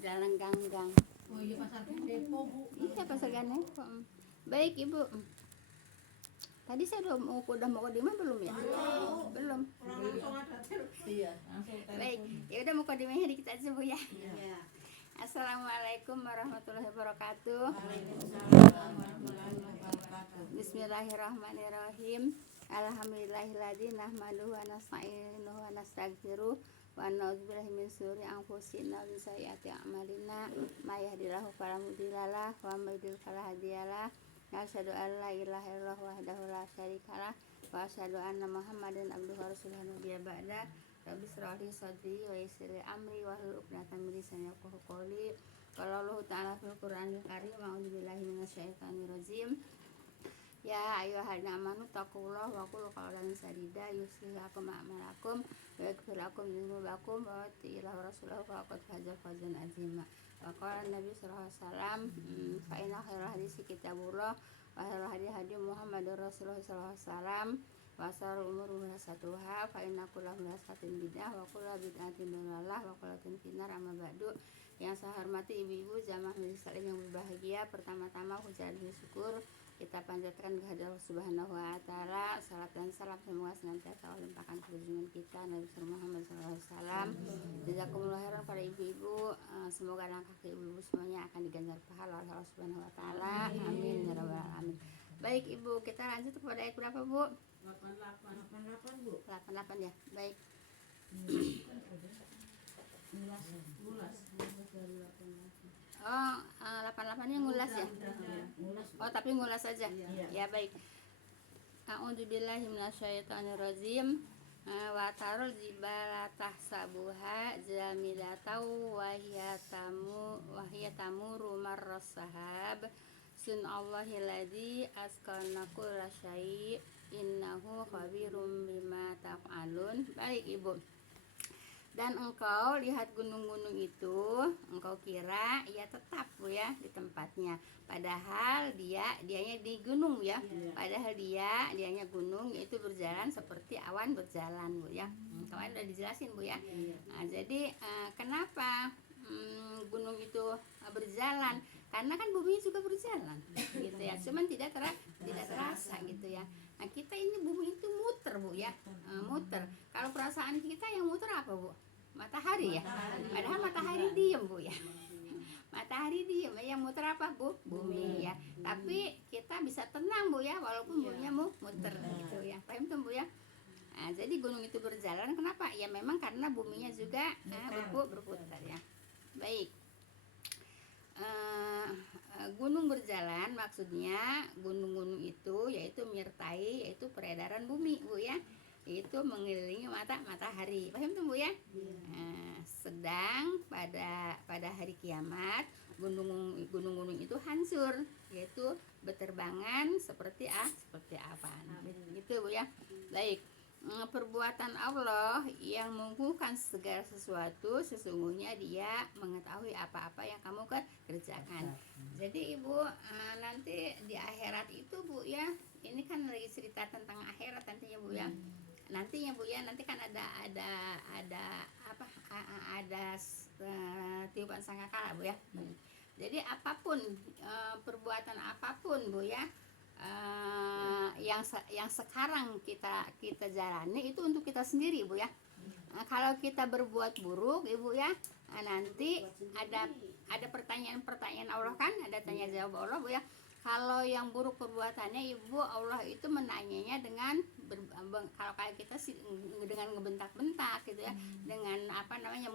Jalan Ganggang. Oh iya, pasar Depo, Bu. Iya, pasar Ganepo. Baik Ibu. Tadi saya udah mau kodimah belum ya? Belum. Langsung ada Iya, langsung Baik, telepon. ya udah mau kodimahnya dikit aja Bu ya. Iya. Assalamualaikum warahmatullahi wabarakatuh. Waalaikumsalam warahmatullahi wabarakatuh. Bismillahirrahmanirrahim. Alhamdulillahilladzi nahmaduhu wa nasta'inuhu wa nastaghfiruh wa na'udzubillahi min syururi anfusina wa min sayyiati a'malina. May yahdihillahu fala mudhillalah wa may yudhlil fala hadiyalah. Asyhadu an la ilaha illallah wahdahu la syarikalah wa asyhadu anna Muhammadan abduhu wa rasuluhu nabiyya ba'da. Rabbi shrah li sadri wa yassir li amri wahlul 'uqdatam min lisani yafqahu qawli. Qala Allah ta'ala fil Qur'anil karim, a'udzubillahi minasyaitonir rajim. Ya ayyuhalladzina amanu taqullaha wa qulu qawlan sadida yuslih lakum a'malakum wa yaghfir lakum dzunubakum wa atii'u rasulahu faqad faza fawzan 'azima. Wa qala Nabi sallallahu alaihi wasallam, fa inna khairal haditsi kitabullah wa khairal hadi Muhammadur Rasulullah sallallahu alaihi wasallam wa syarrul umuri muhdatsatuha fa inna kulla muhdatsatin bid'ah wa kulla bid'atin dhalalah wa kulla finnar amma ba'du. Yang saya hormati ibu-ibu jamaah majelis taklim yang berbahagia, pertama-tama ucapkan syukur kita panjatkan kehadirat Allah Subhanahu wa taala. Salat dan salam semoga senantiasa Allah limpahkan ke junjungan kita Nabi Muhammad sallallahu alaihi wasallam. Jazakumullah khairan para ibu-ibu, semoga langkah ibu-ibu semuanya akan diganjar pahala oleh Allah Subhanahu wa taala. Amin ya rabbal alamin. Baik Ibu, kita lanjut kepada ayat berapa Bu? 88, Bu. 88 ya. Baik. Oh, 88-nya ngulas ya? Oh, tapi ngulas aja. Ya, baik. A'udzubillahi minasyaitonirrajim. Wa tarul jibala tahsabuha jamilatau wa hiya tamuru marras sahab. Sunallahi ladzi asqana kulla syai' innahu khabirum bima taf'alun. Baik Ibu. Dan engkau lihat gunung-gunung itu, engkau kira ya tetap Bu ya di tempatnya, padahal dianya di gunung ya, padahal dianya gunung, yaitu berjalan seperti awan berjalan Bu ya. Kawan udah dijelasin Bu ya. Nah, jadi kenapa gunung itu berjalan? Karena kan bumi juga berjalan gitu ya, cuman tidak terasa gitu ya. Nah, kita ini bumi itu muter Bu ya, muter. Kalau perasaan kita yang muter apa Bu? Matahari ya. Padahal matahari diem Bu ya. Matahari diem, yang muter apa Bu? Bumi ya. Tapi kita bisa tenang Bu ya, walaupun buminya muter gitu ya. Paham tuh Bu ya? Nah, jadi gunung itu berjalan kenapa? Ya memang karena buminya juga berputar ya. Baik. Gunung berjalan maksudnya gunung-gunung itu yaitu menyertai yaitu peredaran bumi Bu ya, itu mengelilingi matahari. Paham tuh Bu ya? Sedang pada hari kiamat gunung-gunung itu hancur, yaitu berterbangan seperti awan gitu Bu ya. Baik. Perbuatan Allah yang mengukuhkan segala sesuatu, sesungguhnya Dia mengetahui apa-apa yang kamu kerjakan. Jadi Ibu, nanti di akhirat itu Bu ya, ini kan lagi cerita tentang akhirat nantinya Bu ya. Nantinya Bu ya, nanti kan ada tiupan sangkakala Bu ya. Jadi apapun perbuatan apapun Bu ya, yang sekarang kita jalani itu untuk kita sendiri Bu ya. Kalau kita berbuat buruk Ibu ya, nanti ada pertanyaan Allah kan, ada tanya jawab Allah Bu ya. Kalau yang buruk perbuatannya Ibu, Allah itu menanyanya dengan kalau kayak kita sih dengan ngebentak-bentak gitu ya, dengan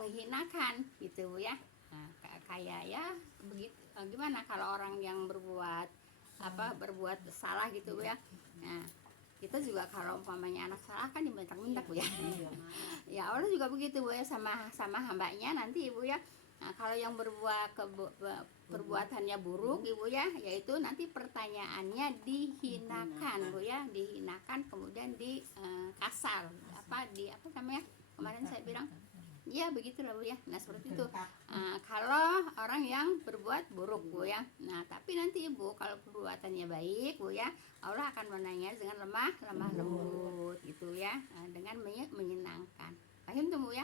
menghinakan gitu Bu ya. Nah, kayak ya begitu. Gimana kalau orang yang berbuat salah gitu Bu ya. Nah, kita juga kalau umpamanya anak salah kan dibentak-bentak Bu ya. Ya Allah juga begitu Bu ya sama hambanya nanti Ibu ya. Nah, kalau yang berbuat perbuatannya buruk Ibu ya, yaitu nanti pertanyaannya dihinakan Bu ya, dihinakan kemudian kasar kemarin saya bilang ya begitulah Bu ya. Nah, seperti itu kalau orang yang berbuat buruk Bu ya. Nah, tapi nanti Ibu kalau perbuatannya baik Bu ya, Allah akan menanya dengan lemah lembut gitu ya, dengan menyenangkan. Paham tuh Bu ya?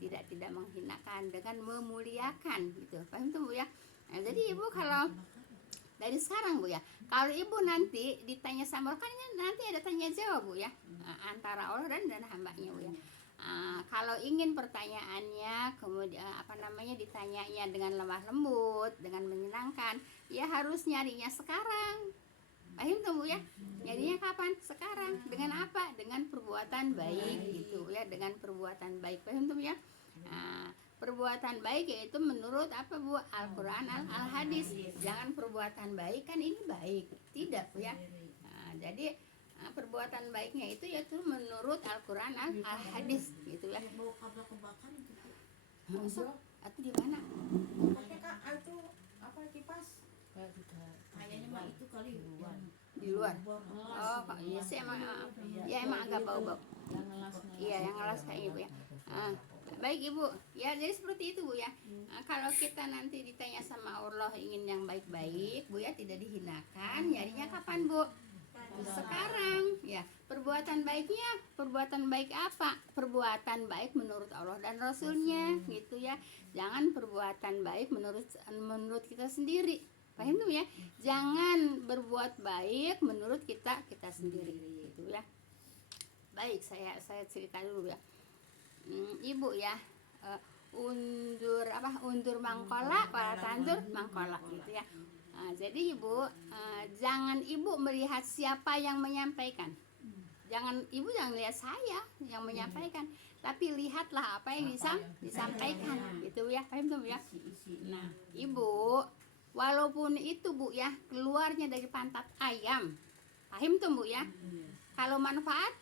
Tidak menghinakan, dengan memuliakan gitu. Paham tuh Bu ya? Nah, jadi Ibu kalau dari sekarang Bu ya, kalau Ibu nanti ditanya sama Allah, kan nanti ada tanya jawab Bu ya, antara Allah dan hambanya Bu ya. Kalau ingin pertanyaannya kemudian ditanyanya dengan lemah lembut, dengan menyenangkan, ya harus nyarinya sekarang. Paham tuh Bu ya? Nyarinya kapan? Sekarang. Dengan apa? Dengan perbuatan baik gitu ya, dengan perbuatan baik. Paham tuh Bu ya? Perbuatan baik yaitu menurut apa Bu? Al-Quran, Al-Hadis. Jangan perbuatan baik kan ini baik, tidak Bu ya. Jadi perbuatan baiknya itu yaitu menurut Al-Quran, Al-Hadis gitu ya. Mau kabel kebakar itu. Masuk atau di mana? Pakai Kak itu apa kipas? Kayaknya mah itu kali Di luar. Oh, iya sih emang agak bau-bau. Iya, yang ngelas kayak Ibu ya. Baik Ibu, ya jadi seperti itu Bu ya. Kalau kita nanti ditanya sama Allah ingin yang baik-baik Bu ya, tidak dihinakan, nyarinya kapan Bu? Sekarang ya. Perbuatan baiknya, perbuatan baik apa? Perbuatan baik menurut Allah dan Rasulnya gitu ya. Jangan perbuatan baik menurut kita sendiri. Paham tuh ya? Jangan berbuat baik menurut kita sendiri gitu ya. Baik, saya cerita dulu ya. Ibu ya, undur mangkola, para tandur mangkola gitu ya. Jadi Ibu, jangan Ibu melihat siapa yang menyampaikan. Ibu jangan lihat saya yang menyampaikan, tapi lihatlah apa yang disampaikan gitu ya. Paham tuh ya? Nah, Ibu, walaupun itu Bu ya, keluarnya dari pantat ayam. Paham tuh Bu ya? Kalau manfaat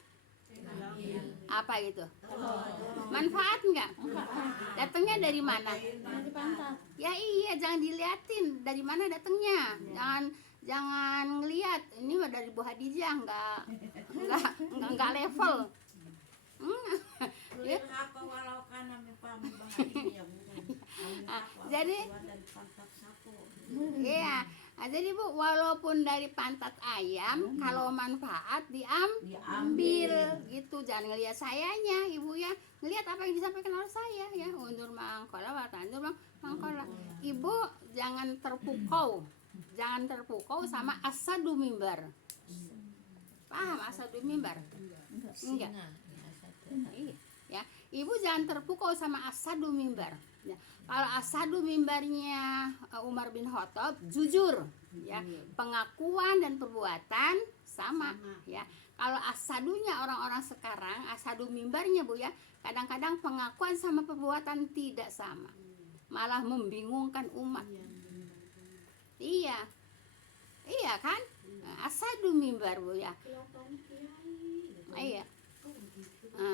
apa gitu? Manfaat enggak? Datangnya dari mana? Dari pantat. Ya iya, jangan diliatin dari mana datangnya. Jangan ngelihat ini mah dari Bu Hadijah, enggak level. Ya. Jadi iya. Jadi Bu, walaupun dari pantat ayam, kalau manfaat diambil gitu. Jangan ngelihat sayanya Ibu ya. Ngelihat apa yang disampaikan oleh saya ya. Undur mangkola, tandur mangkola. Ibu jangan terpukau. Jangan terpukau sama asadu mimbar. Paham asadu mimbar? Enggak. Ya, Ibu jangan terpukau sama asadu mimbar. Ya. Kalau asadu mimbarnya Umar bin Khattab, jujur, ya, pengakuan dan perbuatan sama, ya. Kalau asadunya orang-orang sekarang, asadu mimbarnya Bu ya, kadang-kadang pengakuan sama perbuatan tidak sama, malah membingungkan umat. Iya kan? Asadu mimbar Bu ya. Iya.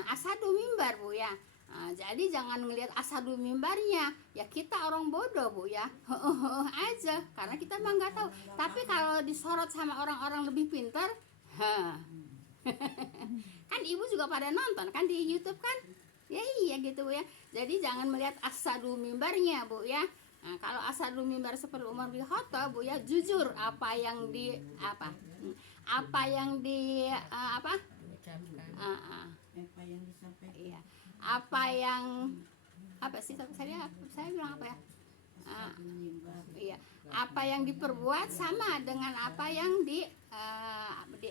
Asadu mimbar Bu ya. Jadi jangan ngelihat asadu mimbarnya. Ya kita orang bodoh Bu ya. Aja karena kita mah nggak tahu. Tapi kalau disorot sama orang-orang lebih pintar, kan Ibu juga pada nonton kan di YouTube kan? Ya iya gitu Bu ya. Jadi jangan melihat asadu mimbarnya Bu ya. Kalau asadu mimbar seperti Umar bin Khattab Bu ya, jujur apa yang disampaikan. Iya. Saya bilang apa ya? Iya. Apa yang diperbuat sama dengan apa yang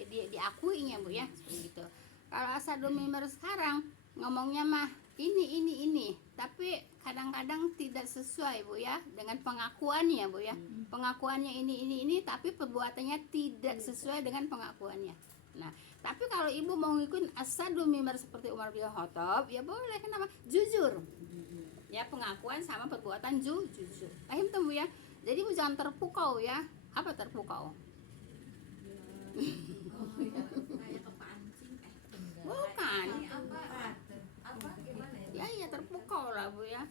diakuinya Bu ya, seperti itu. Kalau asadu mimbar sekarang ngomongnya mah ini, tapi kadang-kadang tidak sesuai Bu ya dengan pengakuannya Bu ya. Pengakuannya ini, tapi perbuatannya tidak sesuai dengan pengakuannya. Nah, tapi kalau Ibu mau ngikutin asadu mimbar seperti Umar bin Khattab, ya boleh. Kenapa? Jujur. Ya, pengakuan sama perbuatan jujur. Paham tuh Bu ya? Jadi Bu jangan terpukau ya. Apa terpukau? Bukan. Ya terpukau lah Bu ya.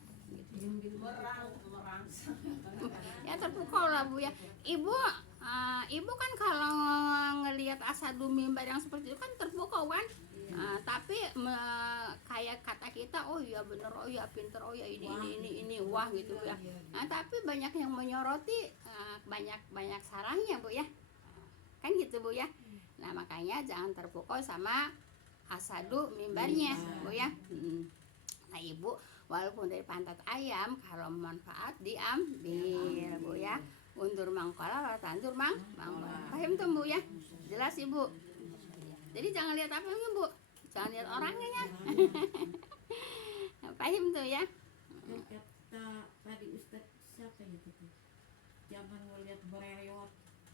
Ya terpukau lah Bu ya. Ibu kan kalau ngelihat asadu mimbar yang seperti itu kan terpukau kan. Tapi kayak kata kita, oh iya bener, oh iya pinter, oh iya ini wah gitu ya. Tapi banyak yang menyoroti, banyak sarangnya Bu ya. Kan gitu Bu ya. Nah makanya jangan terpukau sama asadu mimbarnya Bu ya. Nah ibu, walaupun dari pantat ayam, kalau manfaat diambil bu ya. Undur mangkola, lalu tanjur mangkola. Paham tuh bu ya? Jelas ibu. Jadi jangan lihat apanya bu, jangan lihat orangnya ya. Paham tuh ya? Kata tadi Ustaz siapa ya itu? Jangan ngelihat berewot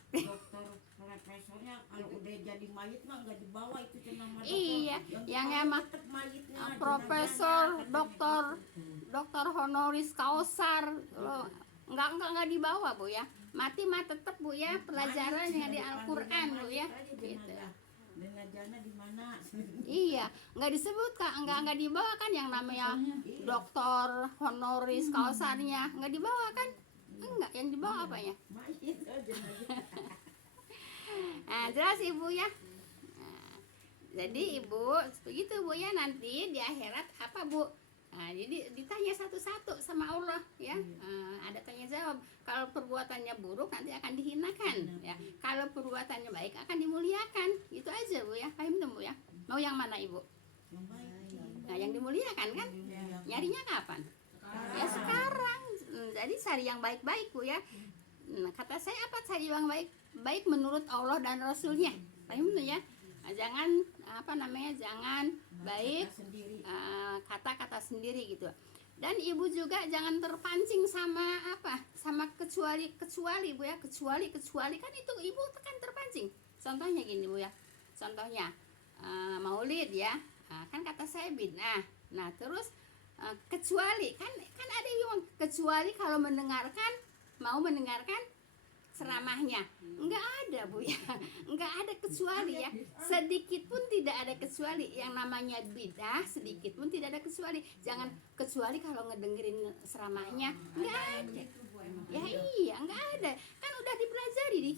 dokter profesornya, kalau udah jadi mayit mah nggak dibawa itu ke nama dokter. Iya, yang emang tetap mayitnya, profesor, jenazahnya, dokter honoris causa loh. Enggak dibawa bu ya. Mati mah tetap bu ya, pelajarannya di Al-Qur'an bu ya. Gitu. Jenazahnya di mana? Iya, nggak disebut kak, nggak dibawa kan yang namanya dokter honoris causanya, nggak dibawa kan? Enggak, yang dibawa apanya? Mayit aja. Nah, jelas ibu ya. Nah, jadi ibu begitu bu ya, nanti di akhirat apa bu? Nah, jadi ditanya satu-satu sama Allah ya. Ada tanya jawab. Kalau perbuatannya buruk nanti akan dihinakan ya. Kalau perbuatannya baik akan dimuliakan. Itu aja bu ya. Paham tuh bu ya? Mau yang mana ibu? Yang baik. Nah, yang dimuliakan kan? Nyarinya kapan? Ya sekarang. Jadi cari yang baik-baik bu ya. Nah, kata saya apa cari yang baik? Baik menurut Allah dan Rasulnya. Paham tuh ya? Nah, jangan jangan baik kata-kata sendiri gitu. Dan ibu juga jangan terpancing sama kecuali bu ya, kecuali kan itu ibu kan terpancing. Contohnya gini bu ya, contohnya maulid ya, kan kata saya bid'ah. Nah terus kecuali kan ada yang kecuali kalau mau mendengarkan ceramahnya, enggak ada bu ya, enggak ada kecuali ya, sedikit pun tidak ada kecuali. Yang namanya bidah sedikit pun tidak ada kecuali. Jangan kecuali kalau ngedengerin ceramahnya, enggak ada ya. Iya enggak ada, kan udah dipelajari di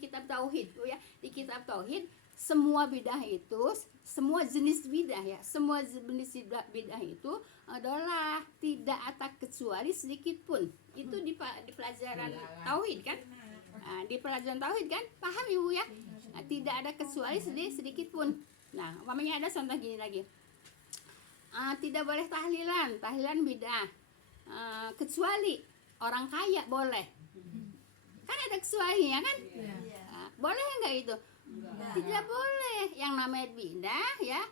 kitab tauhid bu ya. Di kitab tauhid semua bidah itu, semua jenis bidah ya, semua jenis bidah itu adalah tidak ada kecuali sedikit pun. Itu di pelajaran tauhid kan? Nah, di pelajaran tauhid kan? Paham ibu ya? Nah, tidak ada kecuali sedikit pun. Nah, umpamanya ada contoh gini lagi. Tidak boleh tahlilan bidah. Kecuali orang kaya boleh. Kan ada kecualinya kan? Boleh enggak itu? Tidak boleh. Yang namanya bidah ya,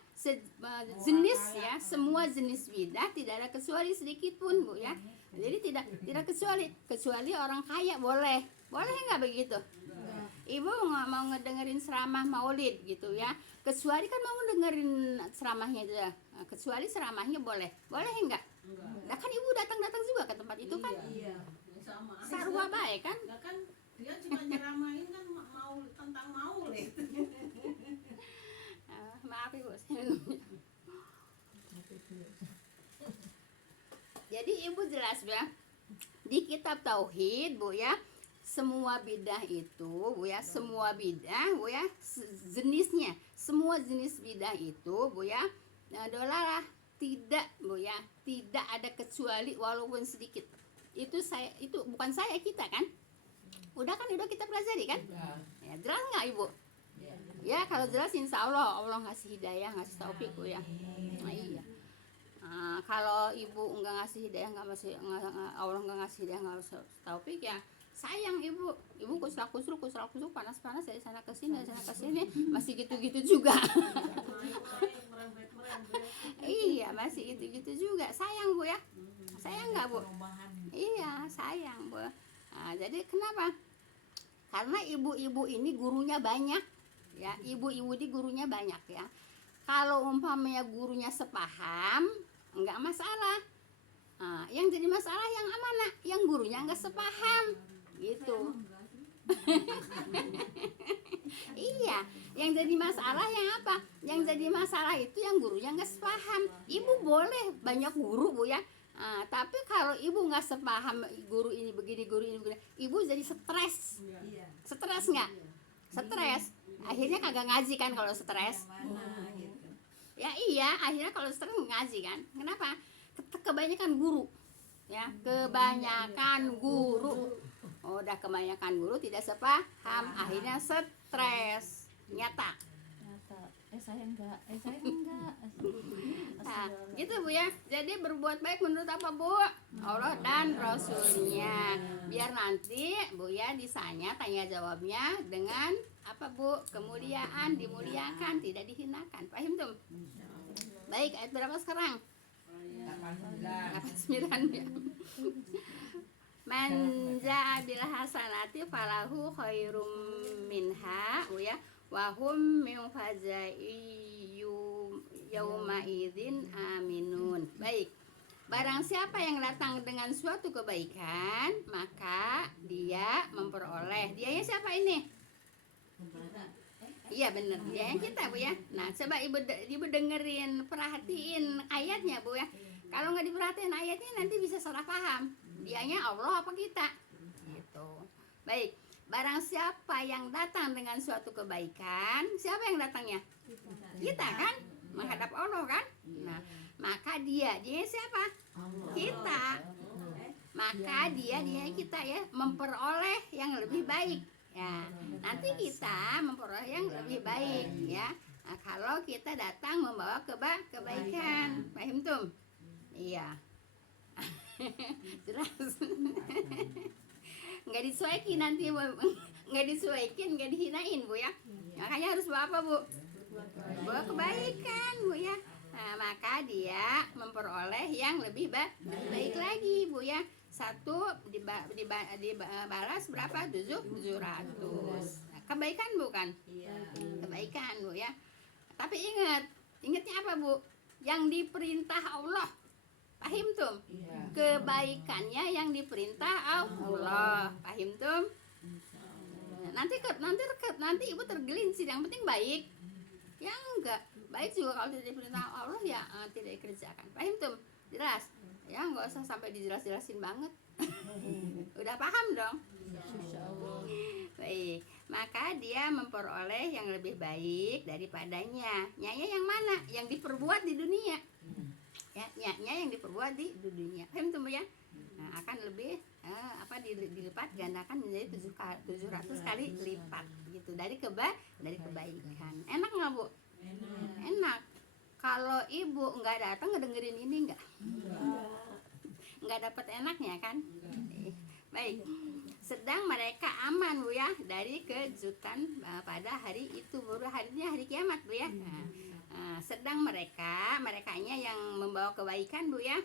jenis ya, semua jenis bidah tidak ada kecuali sedikit pun bu ya. Jadi tidak kecuali orang kaya boleh nggak begitu? Ibu mau ngedengerin ceramah maulid gitu ya, kecuali kan mau dengerin ceramahnya itu ya, kecuali ceramahnya boleh enggak? Nah kan ibu datang juga ke tempat itu kan? Iya, sama. Sarwa baik kan? Kan dia cuma nyeramain kan tentang maulid. Maaf ibu. Jadi ibu jelas ya, di kitab tauhid bu ya, semua bidah itu bu ya, semua bidah bu ya, jenisnya, semua jenis bidah itu bu ya adalah tidak bu ya, tidak ada kecuali walaupun sedikit. Itu bukan saya, kita kan udah kita pelajari kan ya. Jelas nggak ibu? Ya kalau jelas insya Allah ngasih hidayah, ngasih taufik bu ya. Nah, iya. Kalau ibu nggak ngasih hidayah, Allah nggak ngasih hidayah, nggak ngasih taufik ya sayang ibu kusruk panas dari sana ke sini masih gitu juga. Iya masih gitu juga, sayang bu ya, sayang nggak bu? Iya sayang bu. Nah, jadi kenapa? Karena ibu-ibu ini gurunya banyak ya, ibu-ibu di gurunya banyak ya. Kalau umpamanya gurunya sepaham nggak masalah. Yang jadi masalah yang mana? Yang gurunya nggak sepaham gitu. Iya, yang jadi masalah yang apa? Yang jadi masalah itu yang gurunya nggak sepaham. Ibu boleh banyak guru bu ya, tapi kalau ibu nggak sepaham, guru ini begini, ibu jadi stres. Stres nggak? Stres. Akhirnya kagak ngaji kan kalau stres. Ya iya, akhirnya kalau stres ngaji kan. Kenapa? Kebanyakan guru. Ya, kebanyakan guru. Udah kebanyakan guru tidak sepaham, akhirnya stres. Nyata. Saya enggak. Nah, gitu Bu ya. Jadi berbuat baik menurut apa Bu? Allah dan Rasulnya. Biar nanti Bu ya disanya tanya jawabnya dengan apa Bu? Kemuliaan, dimuliakan, tidak dihinakan. Paham tuh? Baik, ayat berapa sekarang? 89 ya. Man ja'a bil hasanati falahu khairum minha ya wa hum min fazai yauma idzin aminun. Baik. Barang siapa yang datang dengan suatu kebaikan, maka dia memperoleh. Dianya siapa ini? Iya benar, dia yang kita Bu ya. Nah, coba ibu dengerin, perhatiin ayatnya Bu ya. Kalau nggak diperhatiin ayatnya nanti bisa salah paham. Dianya Allah apa kita? Gitu. Baik, barang siapa yang datang dengan suatu kebaikan, siapa yang datangnya? Kita kan? Menghadap Allah kan? Nah, maka dia siapa? Kita. Maka dia kita ya memperoleh yang lebih baik. Ya, nanti kita memperoleh yang lebih baik ya. Nah, kalau kita datang membawa kebaikan, paham tuh? Iya. Jelas. Nggak disuaikin nanti Bu. Nggak disuaikin, nggak dihinain Bu ya. Makanya harus bawa apa Bu? Bawa kebaikan Bu ya. Nah, maka dia memperoleh yang lebih baik lagi Bu ya. Satu dibalas berapa? 700. Nah, kebaikan bukan? Kebaikan Bu ya. Tapi ingatnya apa Bu? Yang diperintah Allah. Paham tuh? Kebaikannya yang diperintah Allah. Paham tuh? Nanti ibu tergelincir. Yang penting baik. Yang enggak baik juga kalau tidak diperintah Allah ya tidak dikerjakan. Paham tuh? Jelas? Ya nggak usah sampai dijelas-jelasin banget. Udah paham dong? Baik, maka dia memperoleh yang lebih baik daripadanya. Nyanya yang mana? Yang diperbuat di dunia. Ya, nyanya yang diperbuat di dunia. Paham tuh ya? Nah, akan lebih dilipat gandakan menjadi 700 kali lipat gitu dari kebaikan. Enak nggak Bu? Enak. Kalau ibu nggak datang ngedengerin ini nggak dapat enaknya kan? Baik. Sedang mereka aman Bu ya dari kejutan pada hari itu. Baru harinya hari kiamat Bu ya. Sedang merekanya yang membawa kebaikan Bu ya,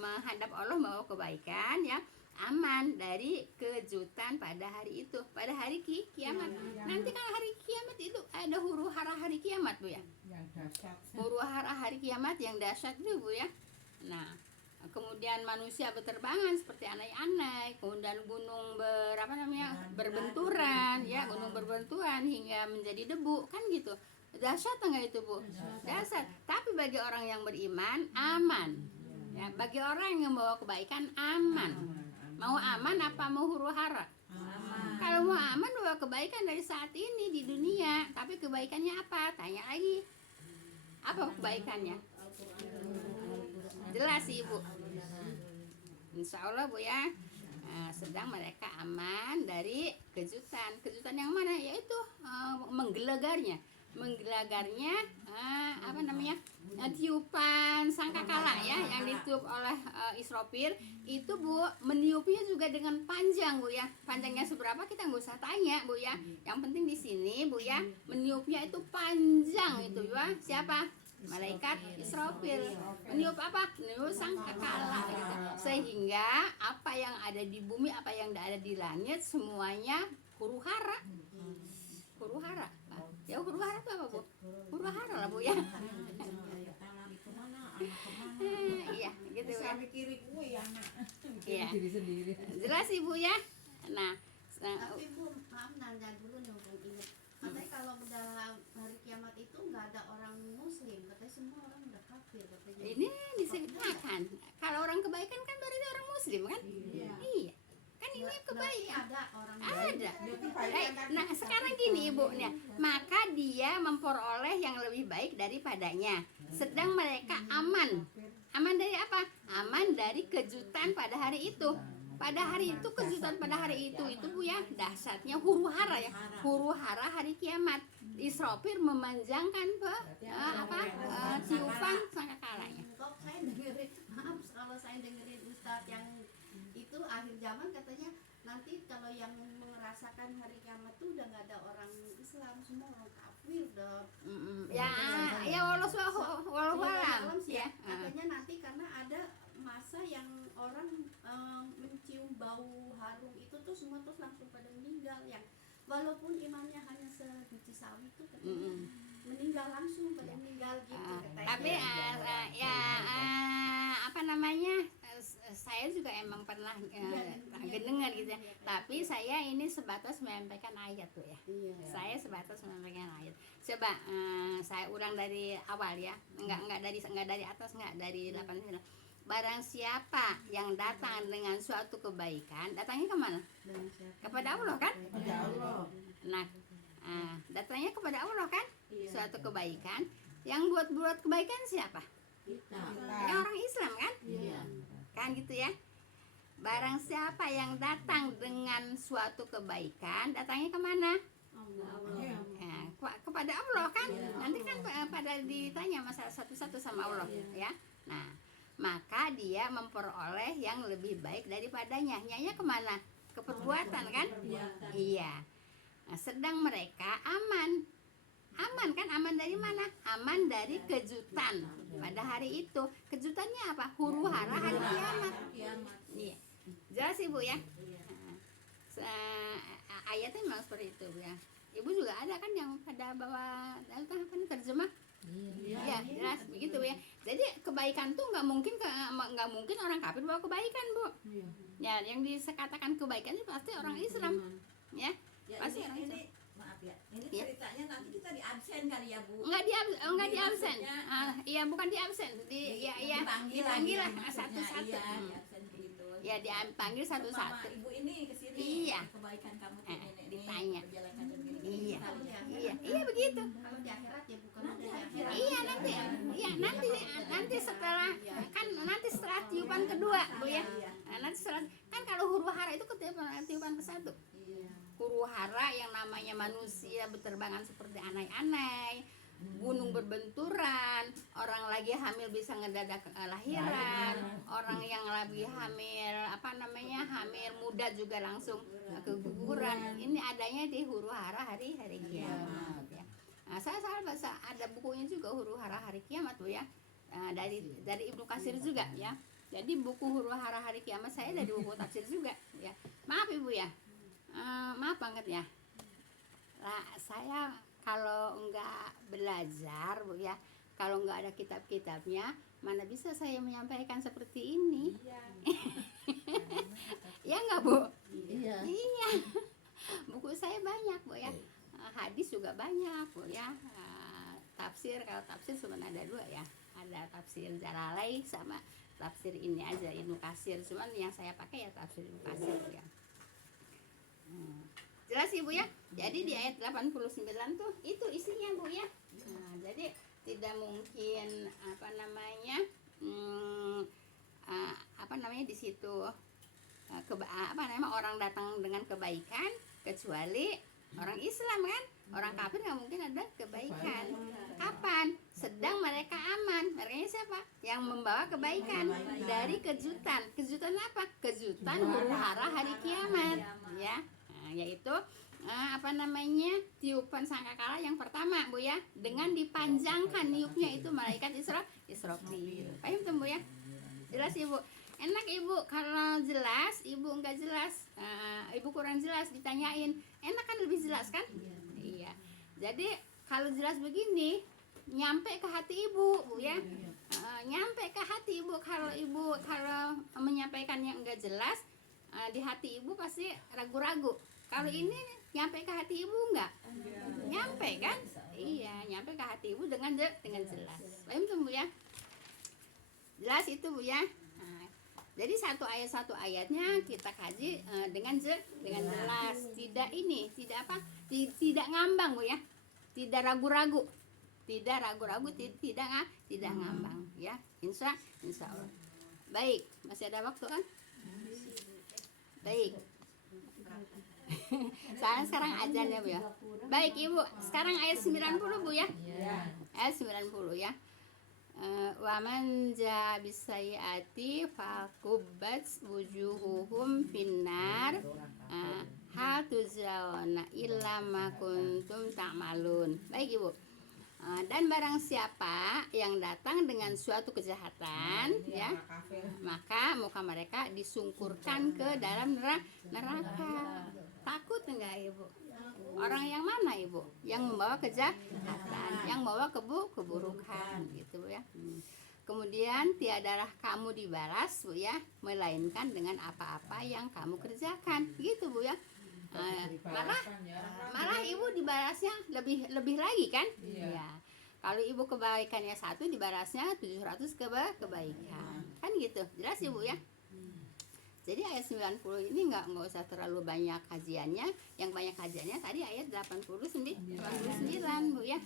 menghadap Allah membawa kebaikan ya, aman dari kejutan pada hari itu, pada hari kiamat. Nanti kan hari kiamat itu ada huru hara hari kiamat Bu ya. Huru hara hari kiamat yang dahsyat itu Bu ya. Nah, kemudian manusia berterbangan seperti anai-anai, kemudian gunung berbenturan ya, gunung berbenturan hingga menjadi debu kan gitu. Dahsyat enggak itu Bu? Dahsyat. Tapi bagi orang yang beriman aman. Ya, bagi orang yang membawa kebaikan aman. Mau aman apa mau huru hara? Kalau mau aman bawa kebaikan dari saat ini di dunia. Tapi kebaikannya apa? Tanya lagi. Apa kebaikannya? Jelas Ibu. Insya Allah Bu ya. Sedang mereka aman dari kejutan. Kejutan yang mana? Yaitu menggelegarnya tiupan sangkakala ya, yang ditiup oleh Israfil itu Bu, meniupnya juga dengan panjang Bu ya. Panjangnya seberapa kita nggak usah tanya Bu ya. Yang penting di sini Bu ya, meniupnya itu panjang itu ya. Siapa? Malaikat Israfil. Meniup apa? Meniup sangkakala gitu. Sehingga apa yang ada di bumi, apa yang ada di langit semuanya huru hara. Huru hara. Ya huru hara itu apa Bu? Huru hara lah Bu ya. Iya gitu ya. Iya. Jelas Ibu ya. Nah, tapi Bu, maaf nanya dulu nih Bu, ingat. Katanya kalau udah hari kiamat itu nggak ada orang muslim, katanya semua orang udah kafir katanya. Ini diceritakan. Kalau orang kebaikan kan berarti orang muslim kan? Iya. Kan ini kebaikan. Ada orang Ada. Nah sekarang gini Ibu nih, maka dia memperoleh yang lebih baik daripadanya. Sedang mereka aman. Aman dari apa? Aman dari kejutan pada hari itu. pada hari itu kejutan pada hari itu Bu ya, dahsyatnya huru hara ya, huru hara hari kiamat. Israfil memanjangkan tiupan sangkakalanya. Kok saya dengerin, maaf kalau saya dengerin Ustadz yang itu akhir zaman katanya nanti kalau yang merasakan hari kiamat tuh udah nggak ada orang Islam, semua orang kafir udah. Ya walau alam ya. ya. Katanya nanti karena ada masa yang orang mencium bau harum itu tuh semua terus langsung pada meninggal, yang walaupun imannya hanya sebiji sawi itu katanya meninggal langsung pada meninggal gitu katanya. Tapi apa namanya, saya juga emang pernah dengar gitu ya. Tapi saya ini sebatas menyampaikan ayat tuh ya. Saya sebatas menyampaikan ayat. Coba saya ulang dari awal ya. Enggak dari atas, enggak dari 89. Barang siapa yang datang dengan suatu kebaikan, datangnya kemana? Kepada Allah kan? Kepada Allah. Nah, datangnya kepada Allah kan? Suatu kebaikan. Yang buat kebaikan siapa? Kita. Ya orang Islam kan? Iya. Kan gitu ya. Barang siapa yang datang dengan suatu kebaikan, datangnya kemana? Kepada Allah kan? Nanti kan pada ditanya masalah satu-satu sama Allah ya. Nah, maka dia memperoleh yang lebih baik daripadanya. Nyanya kemana? Ke perbuatan kan? Iya. Nah, sedang mereka aman kan? Aman dari mana? Aman dari kejutan pada hari itu. Kejutannya apa? Huru hara hari kiamat. Iya. Jelas Ibu ya? Ayatnya memang seperti itu ya. Ibu juga ada kan yang pada bawa terjemah? Iya, jelas begitu ya. Jadi kebaikan tuh nggak mungkin orang kafir bawa kebaikan, Bu. Ya, yang dikatakan kebaikan itu pasti orang Islam, ya. Pasti orang Islam. Maaf ya, ini ceritanya nanti kita di absen kali ya Bu? Enggak di absen. Iya, bukan di absen. Dipanggil lah satu-satu. Iya, di absen begitu. Ya, dipanggil satu-satu. Ibu ini ke sini. Iya. Kebaikan kamu ini Ditanya. perjalanan begini. Iya. Kalau di akhirat, Iya begitu. kalau di akhirat ya bukan ada di akhirat. Iya nanti setelah kan nanti setelah tiupan kedua Bu ya. Nah, nanti setelah kan kalau huru hara itu tiupan ke-1. Huru hara yang namanya manusia berterbangan seperti anai-anai, gunung berbenturan, orang lagi hamil bisa ngedadak lahiran, orang yang lagi hamil hamil muda juga langsung keguguran. Ini adanya di huru hara hari kiamat ya. Nah, saya baca ada bukunya juga huru hara hari kiamat Bu ya. Dari Ibnu Katsir juga ya. Jadi buku huru hara hari kiamat saya dari buku tafsir juga ya. Maaf Ibu ya. Maaf banget ya. Saya kalau enggak belajar Bu ya, kalau enggak ada kitab-kitabnya, mana bisa saya menyampaikan seperti ini? Ya enggak Bu? Iya. Buku saya banyak Bu ya. Hadis juga banyak Bu ya. Tafsir, kalau tafsir cuma ada 2 ya. Ada tafsir Jalalain sama tafsir ini aja Ibnu Katsir. Cuman yang saya pakai ya tafsir Ibnu Katsir ya. Jelas Ibu ya. Jadi di ayat 89 tuh itu isinya Bu ya. Jadi tidak mungkin di situ orang datang dengan kebaikan kecuali orang Islam kan. Orang kafir nggak mungkin ada kebaikan. Kapan? Sedang mereka aman. Mereka siapa? Yang membawa kebaikan dari kejutan. Kejutan apa? Kejutan huru hara hari kiamat ya. Yaitu tiupan sangkakala yang pertama Bu ya, dengan dipanjangkan niupnya itu malaikat Israfil. Paham tuh Bu ya? Jelas Ibu? Enak Ibu kalau jelas, Ibu enggak jelas, Ibu kurang jelas ditanyain, enak kan lebih jelas kan? Iya. Jadi kalau jelas begini nyampe ke hati Ibu Bu ya. Nyampe ke hati Ibu. Kalau menyampaikan yang enggak jelas, di hati Ibu pasti ragu-ragu. Kalau ini nyampe ke hati Ibu enggak? Nyampe kan? Iya, nyampe ke hati Ibu dengan jelas. Paham tuh Bu ya? Jelas itu Bu ya. Jadi satu ayatnya kita kaji dengan jelas, tidak ngambang Bu ya, tidak ragu-ragu, tidak ngambang ya, insya Allah. Baik, masih ada waktu kan? Baik. Sekarang azan ya Bu ya. Baik Ibu, sekarang ayat 90 Bu ya. Ayat 90 ya. Wa man jaa bisayyiati faqubbat wujuhuhum finnar hal tujzauna illa ma kuntum ta'malun. Baik Ibu. Dan barang siapa yang datang dengan suatu kejahatan ya, maka muka mereka disungkurkan ke dalam neraka. Takut enggak Ibu? Orang yang mana Ibu? Yang membawa kejahatan, yang membawa keburukan gitu ya. Kemudian tiadalah kamu dibalas Bu ya, melainkan dengan apa-apa yang kamu kerjakan gitu Bu ya. Malah ibu dibalasnya lebih lagi kan? Ya. Kalau ibu kebaikannya 1 dibalasnya 700 kebaikan. Kan gitu. Jelas Ibu ya? Jadi ayat 90 ini nggak usah terlalu banyak kajiannya. Yang banyak kajiannya tadi ayat 89 Bu ya.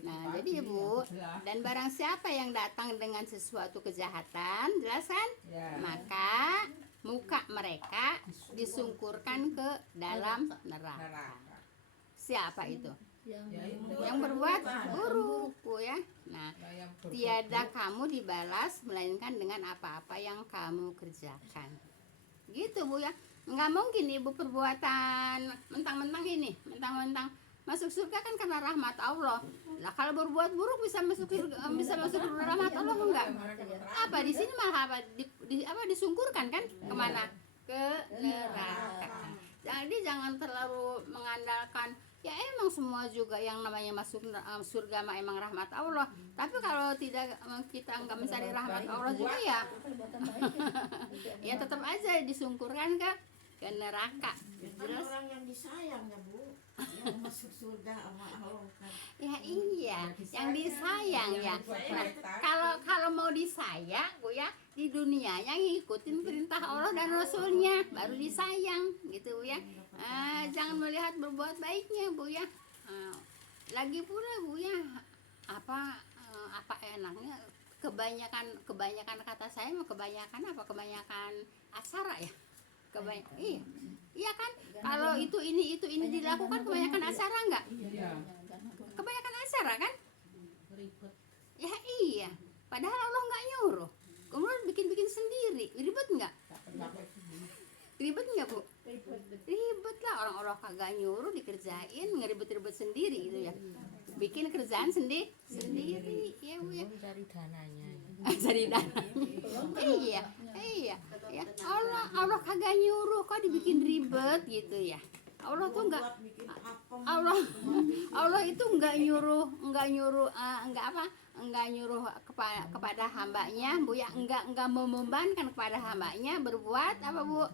Nah, jadi Ibu, dan barang siapa yang datang dengan sesuatu kejahatan, jelas kan? Maka muka mereka disungkurkan ke dalam neraka. Siapa itu? Yang berbuat buruk Bu ya. Nah, tiada kamu dibalas melainkan dengan apa-apa yang kamu kerjakan. Gitu Bu ya. Nggak mungkin Ibu perbuatan mentang-mentang masuk surga kan karena rahmat Allah. Lah kalau berbuat buruk bisa masuk rahmat Allah enggak? Apa di sini malah disungkurkan kan kemana? Ke neraka. Jadi jangan terlalu mengandalkan ya emang semua juga yang namanya masuk surga mah emang rahmat Allah. Tapi kalau tidak kita enggak mencari rahmat Allah juga ya ya tetap aja disungkurkan ke neraka. Jelas orang yang disayang ya Bu, yang masuk surga sama Allah kan. Ya iya, yang disayang ya. Nah, kalau mau disayang Bu ya, di dunia yang ngikutin perintah Allah dan Rasulnya baru disayang gitu Bu ya. Jangan melihat berbuat baiknya Bu ya. Lagi pula Bu ya, apa enaknya kebanyakan kata saya mau kebanyakan aksara ya. Iya kan, kalau itu ini dilakukan kebanyakan aksara enggak? Kebanyakan aksara kan? Ya iya, padahal Allah enggak nyuruh. Kemudian bikin sendiri, ribet enggak? Ribet enggak Bu? Ribet lah, orang Allah kagak nyuruh dikerjain, ngeribet-ribet sendiri gitu ya. Bikin kerjaan sendiri ya Bu ya. Cari dananya. Cari dana. Iya ya. Allah kagak nyuruh kok dibikin ribet gitu ya. Allah tuh enggak Allah itu enggak nyuruh kepada hambanya Bu ya, enggak membebankan kepada hambanya berbuat apa Bu?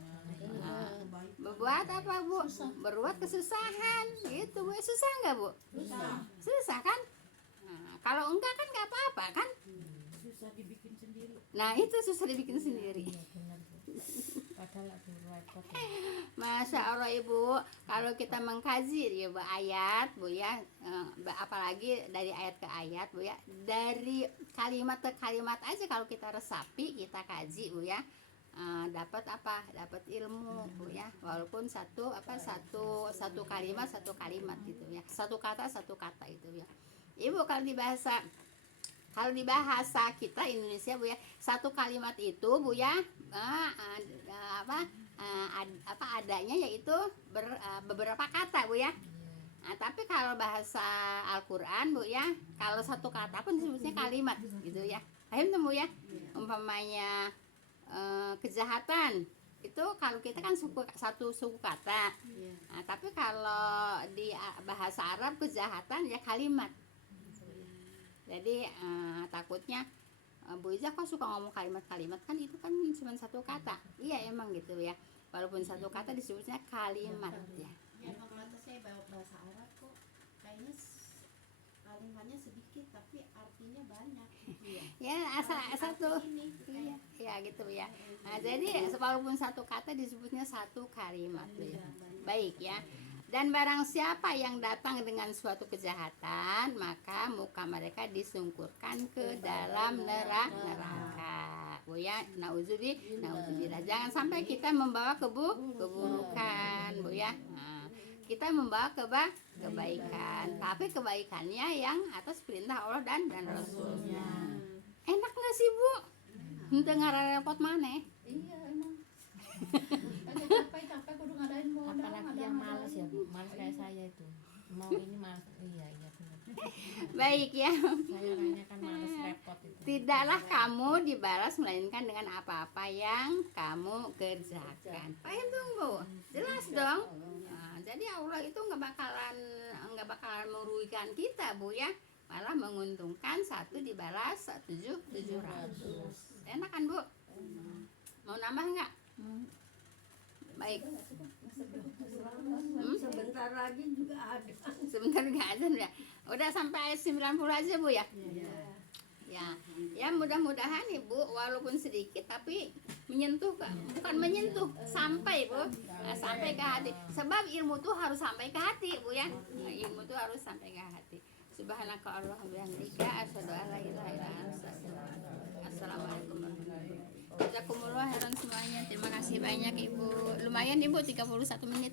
Berbuat apa Bu? Berbuat kesusahan gitu Bu. Susah enggak Bu? Susah kan? Kalau enggak kan enggak apa-apa kan? Susah dibikin sendiri. Nah itu susah dibikin sendiri. Masya Allah Ibu, kalau kita mengkaji ya Bu ayat Bu ya, apalagi dari ayat ke ayat Bu ya, dari kalimat ke kalimat aja kalau kita resapi, kita kaji Bu ya, dapat apa? Dapat ilmu Bu ya, walaupun satu kalimat gitu ya, satu kata itu ya. Ibu kalau di bahasa kita Indonesia Bu ya, satu kalimat itu Bu ya adanya yaitu beberapa kata Bu ya. Nah, tapi kalau bahasa Al-Qur'an Bu ya, kalau satu kata pun disebutnya kalimat gitu ya. Paham tuh Bu ya? Umpamanya kejahatan itu kalau kita kan satu suku kata. Nah, tapi kalau di bahasa Arab kejahatan ya kalimat. Jadi takutnya Bu Iza kok suka ngomong kalimat-kalimat, kan itu kan cuma satu kata. Iya emang gitu ya, walaupun satu kata disebutnya kalimat ya. Ya kata saya bahasa Arab kok kayaknya kalimatnya sedikit tapi artinya banyak. Ya asal satu iya ya gitu ya. Nah, jadi walaupun satu kata disebutnya satu kalimat ya. Baik ya. Dan barang siapa yang datang dengan suatu kejahatan, maka muka mereka disungkurkan ke dalam neraka. Bu ya. Nauzubillah. Jangan sampai kita membawa keburukan Bu ya. Nah, kita membawa kebaikan, tapi kebaikannya yang atas perintah Allah dan Rasulnya. Enak nggak sih Bu? Dengar repot mana? Iya emang. Capek kudu ngadain modal. Apalagi yang males ya Bu, males kayak saya itu mau ini males. Iya benar. Baik ya. Saya orangnya kan males repot itu. Tidaklah kamu dibalas melainkan dengan apa-apa yang kamu kerjakan. Paham dong Bu? Jelas dong. Nah, jadi Allah itu nggak bakalan merugikan kita Bu ya, malah menguntungkan. 1 dibalas 700. Enak kan Bu? Mau nambah nggak? Baik. Sebentar lagi juga ada. Sebentar nggak ada ya. Udah sampai ayat 90 aja Bu ya. Ya mudah-mudahan Ibu walaupun sedikit tapi menyentuh bukan menyentuh, sampai Bu. Nah, sampai ke hati. Sebab ilmu tuh harus sampai ke hati Bu ya. Nah, ilmu tuh harus sampai ke hati. Subhanaka Allahumma bihamdika asyhadu an la ilaha illa anta astaghfiruka. Assalamualaikum warahmatullahi wabarakatuh. Jazakumullah khairan semuanya. Terima kasih banyak Ibu. Lumayan Ibu 31 menit.